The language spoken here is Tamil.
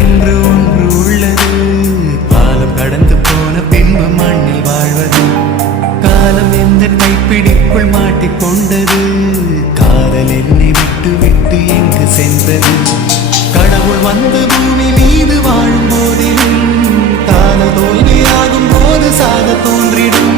என்று ஒன்று உள்ளது. காலம் கடந்து போன பின்பு மண்ணில் வாழ்வது. காலம் எந்த கைப்பிடிக்குள் மாட்டிக்கொண்டது. காதல் என்னை விட்டு விட்டு எங்கு சென்றது. கடவுள் வந்து பூமி மீது வாழும் போதிலும் காதல் தோல்வியாகும் போது சாக தோன்றிடும்.